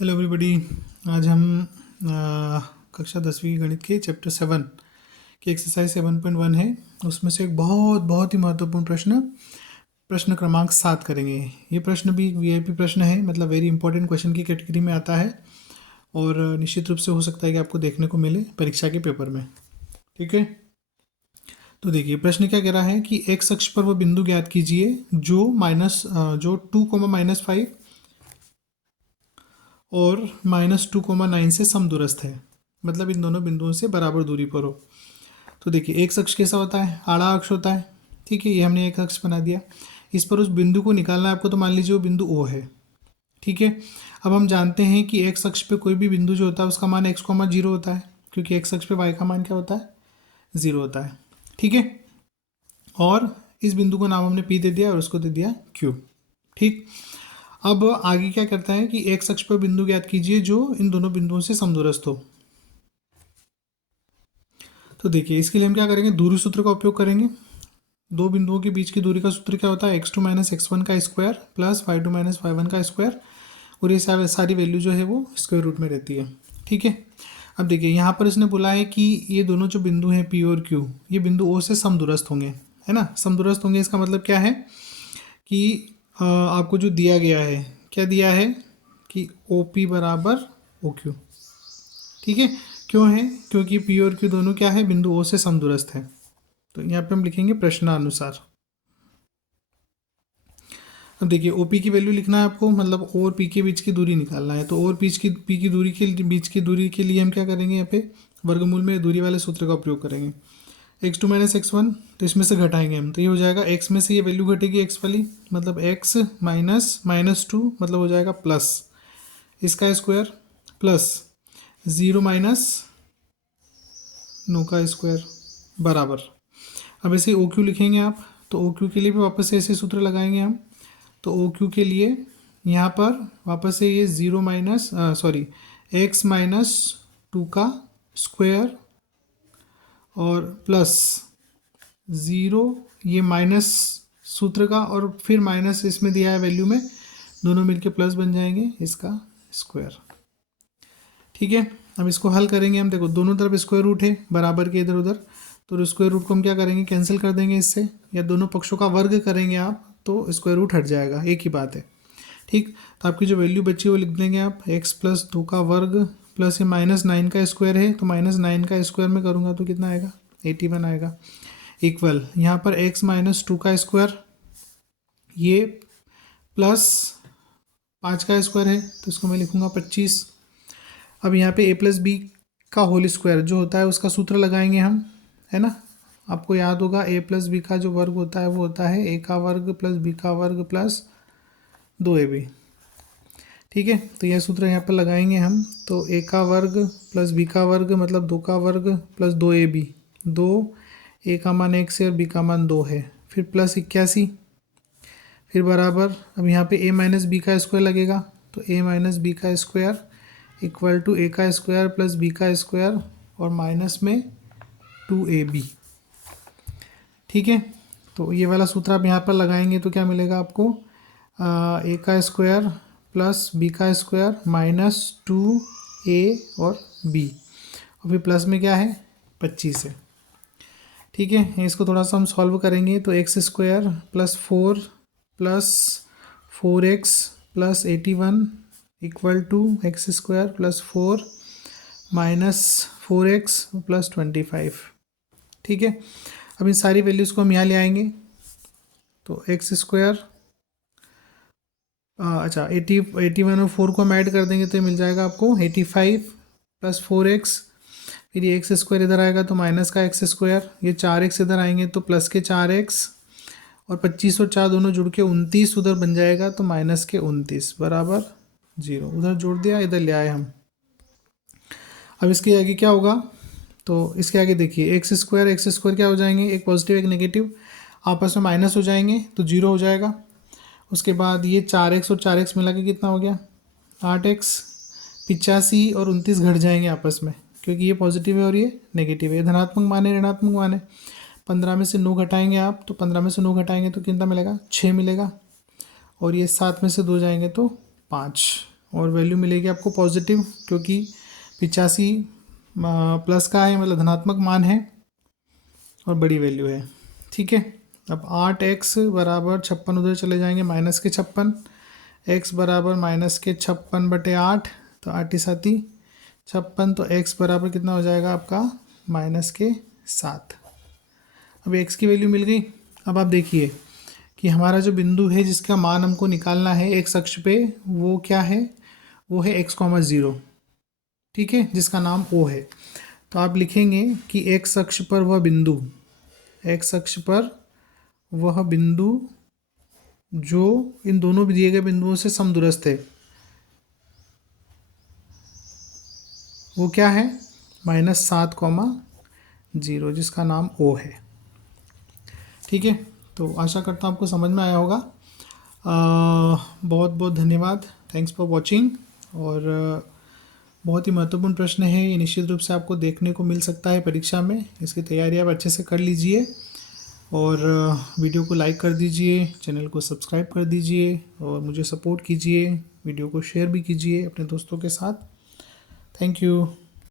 Hello everybody. आज हम कक्षा 10वीं गणित के चैप्टर 7 की एक्सरसाइज 7.1 है। उसमें से एक बहुत ही महत्वपूर्ण प्रश्न क्रमांक 7 करेंगे। ये प्रश्न भी एक वीआईपी प्रश्न है, मतलब वेरी इंपॉर्टेंट क्वेश्चन की कैटेगरी में आता है और निश्चित रूप से हो सकता है कि आपको देखने को मिले परीक्षा के पेपर में। ठीक है, तो देखिए प्रश्न क्या कह रहा है कि एक्स अक्ष पर वो बिंदु ज्ञात कीजिए जो 2, -5 और -2, 9 से समदूरस्थ है, मतलब इन दोनों बिंदुओं से बराबर दूरी पर हो। तो देखिए एक अक्ष कैसा होता है, आड़ा अक्ष होता है। ठीक है, ये हमने एक अक्ष बना दिया। इस पर उस बिंदु को निकालना है आपको, तो मान लीजिए वो बिंदु ओ है। ठीक है, अब हम जानते हैं कि एक्स अक्ष पे कोई भी बिंदु जो होता है उसका मान x, 0 होता है, क्योंकि एक्स अक्ष पे y का मान क्या होता है, 0 होता है। ठीक है, और इस बिंदु को नाम हमने P दे दिया और उसको दे दिया Q। ठीक, अब आगे क्या करता है कि एक्स अक्ष पर बिंदु ज्ञात कीजिए जो इन दोनों बिंदुओं से समदूरस्थ हो। तो देखिए इसके लिए हम क्या करेंगे, दूरी सूत्र का उपयोग करेंगे। दो बिंदुओं के बीच की दूरी का सूत्र क्या होता है, x2 - x1 का स्क्वायर प्लस y2 - y1 का स्क्वायर, और ये सारी वैल्यू जो है वो स्क्वायर रूट में रहती है। ठीक है, अब देखिए यहाँ पर इसने बोला है कि ये दोनों जो बिंदु हैं P और Q, ये बिंदु O से समदूरस्थ होंगे, है ना। समदूरस्थ होंगे इसका मतलब क्या है कि आपको जो दिया गया है, क्या दिया है कि OP बराबर OQ। ठीक है, क्यों है, क्योंकि P और Q दोनों क्या है, बिंदु O से समदूरस्थ है। तो यहाँ पे हम लिखेंगे प्रश्नानुसार। अब देखिए OP की वैल्यू लिखना है आपको, मतलब O और P के बीच की दूरी निकालना है। तो O और P की दूरी के बीच की दूरी के लिए हम क्या करेंगे, यहाँ पे वर्गमूल में दूरी वाले सूत्र का उपयोग करेंगे। x2 - x1, तो इसमें से घटाएंगे हम, तो ये हो जाएगा x में से ये वैल्यू घटेगी x वाली, मतलब x -2 मतलब हो जाएगा प्लस इसका स्क्वायर प्लस 0 - 9 का स्क्वायर बराबर। अब ऐसे ओ क्यू लिखेंगे आप, तो ओ क्यू के लिए भी वापस से ऐसे सूत्र लगाएंगे हम। तो ओ क्यू के लिए यहाँ पर वापस से ये x -2 का स्क्वायर और प्लस 0, ये माइनस सूत्र का और फिर माइनस इसमें दिया है वैल्यू में, दोनों मिलके प्लस बन जाएंगे इसका स्क्वायर। ठीक है, अब इसको हल करेंगे हम। देखो दोनों तरफ स्क्वायर रूट है बराबर के इधर उधर, तो स्क्वायर रूट को हम क्या करेंगे, कैंसिल कर देंगे इससे, या दोनों पक्षों का वर्ग करेंगे आप तो स्क्वायर रूट हट जाएगा, एक ही बात है। ठीक, तो आपकी जो वैल्यू बची वो लिख देंगे आप, x+2 का वर्ग प्लस ये -9 का स्क्वायर है, तो -9 का स्क्वायर में करूँगा तो कितना आएगा, 81 आएगा। इक्वल यहाँ पर x -2 का स्क्वायर, ये प्लस 5 का स्क्वायर है, तो इसको मैं लिखूँगा 25। अब यहाँ पे a+b का होल स्क्वायर जो होता है उसका सूत्र लगाएंगे हम, है ना। आपको याद होगा a+b का जो वर्ग होता है वो होता है a का वर्ग प्लस b का वर्ग प्लस 2ab। ठीक है, तो यह सूत्र यहाँ पर लगाएंगे हम, तो a का वर्ग प्लस b का वर्ग मतलब 2 का वर्ग प्लस 2ab, 2, a का मान 1 से और b का मान 2 है, फिर प्लस 81, फिर बराबर। अब यहाँ पे a - b का स्क्वायर लगेगा, तो a - b का स्क्वायर इक्वल टू a का स्क्वायर प्लस b का स्क्वायर और माइनस में 2ab। ठीक है, तो ये वाला सूत्र आप यहाँ पर लगाएंगे तो क्या मिलेगा आपको, a का स्क्वायर प्लस b का स्क्वायर माइनस 2a और b, और फिर प्लस में क्या है 25 है। ठीक है, इसको थोड़ा सा हम सॉल्व करेंगे, तो x² plus 4 plus 4x plus 81 equal to x² plus 4 minus 4x plus 25। ठीक है, अब इन सारी वैल्यूज़ को हम यहाँ ले आएंगे, तो x², अच्छा 81 और 4 को हम ऐड कर देंगे तो ये मिल जाएगा आपको 85 प्लस 4x, फिर ये x² इधर आएगा तो माइनस का x², ये 4x इधर आएंगे तो प्लस के 4x, और 25 और 4 दोनों जुड़ के 29 उधर बन जाएगा, तो माइनस के 29 बराबर 0, उधर जोड़ दिया इधर ले आए हम। अब इसके आगे क्या होगा, तो इसके आगे देखिए x² क्या हो जाएंगे, एक पॉजिटिव एक नेगेटिव आपस में माइनस हो जाएंगे तो 0 हो जाएगा। उसके बाद ये 4x और 4x मिला के कितना हो गया 8x, 85 और 29 घट जाएंगे आपस में, क्योंकि ये पॉजिटिव है और ये नेगेटिव है, धनात्मक मान है ऋणात्मक मान है। 15 में से 9 घटाएंगे आप, तो 15 में से 9 घटाएंगे तो कितना मिलेगा 6 मिलेगा, और ये 7 में से 2 जाएंगे तो 5, और वैल्यू मिलेगी आपको पॉजिटिव, क्योंकि 85 प्लस का है, मतलब धनात्मक मान है और बड़ी वैल्यू है। ठीक है, अब 8x बराबर 56, उधर चले जाएंगे माइनस के 56, x बराबर माइनस के 56/8, तो 8×7=56, तो x बराबर कितना हो जाएगा आपका माइनस के 7। अब x की वैल्यू मिल गई। अब आप देखिए कि हमारा जो बिंदु है जिसका मान हमको निकालना है x अक्ष पे, वो क्या है, वो है x,0। ठीक है, जिसका नाम O है। तो आप लिखेंगे कि x अक्ष पर वह बिंदु, x अक्ष पर वह बिंदु जो इन दोनों दिए गए बिंदुओं से समदूरस्थ है, वो क्या है, -7,0, जिसका नाम O है। ठीक है, तो आशा करता हूँ आपको समझ में आया होगा। बहुत बहुत धन्यवाद, थैंक्स फॉर वॉचिंग। और बहुत ही महत्वपूर्ण प्रश्न है ये, निश्चित रूप से आपको देखने को मिल सकता है परीक्षा में। इसकी तैयारी आप अच्छे से कर लीजिए और वीडियो को लाइक कर दीजिए, चैनल को सब्सक्राइब कर दीजिए और मुझे सपोर्ट कीजिए। वीडियो को शेयर भी कीजिए अपने दोस्तों के साथ। Thank you.